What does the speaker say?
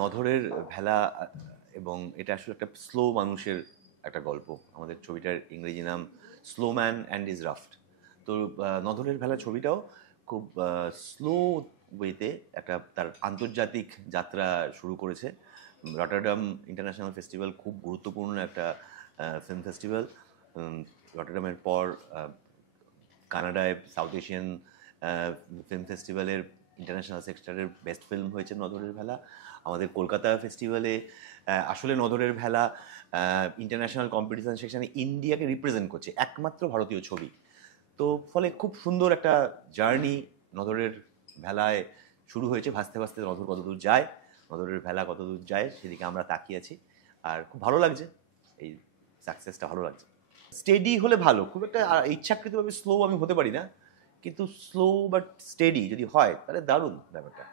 নধরের ভেলা এবং এটা আসলে একটা স্লো মানুষের একটা গল্প। আমাদের ছবিটার ইংরেজি নাম slow man and is raft. তো নধরের ভেলা ছবিটাও খুব স্লো ওয়েতে একটা তার আন্তর্জাতিক যাত্রা শুরু করেছে। রটারডাম ইন্টারন্যাশনাল ফেস্টিভ্যাল খুব গুরুত্বপূর্ণ একটা ফিল্ম ফেস্টিভ্যাল। রটারডামের পর কানাডায় সাউথ এশিয়ান ফিল্ম ফেস্টিভ্যালের ইন্টারন্যাশনাল সেক্টরের বেস্ট ফিল্ম হয়েছে নধরের ভেলা। আমাদের কলকাতা ফেস্টিভ্যালে আসলে নধরের ভেলা ইন্টারন্যাশনাল কম্পিটিশন সেকশনে ইন্ডিয়াকে রিপ্রেজেন্ট করছে, একমাত্র ভারতীয় ছবি। তো ফলে খুব সুন্দর একটা জার্নি নধরের ভেলায় শুরু হয়েছে। ভাসতে ভাসতে নধর কতদূর যায়, নধরের ভেলা কতদূর যায় সেদিকে আমরা তাকিয়ে আছি। আর খুব ভালো লাগছে, এই সাকসেসটা ভালো লাগছে। স্টেডি হলে ভালো, খুব একটা ইচ্ছাকৃতভাবে স্লো আমি হতে পারি না, কিন্তু স্লো বাট স্টেডি যদি হয় তাহলে দারুণ ব্যাপারটা।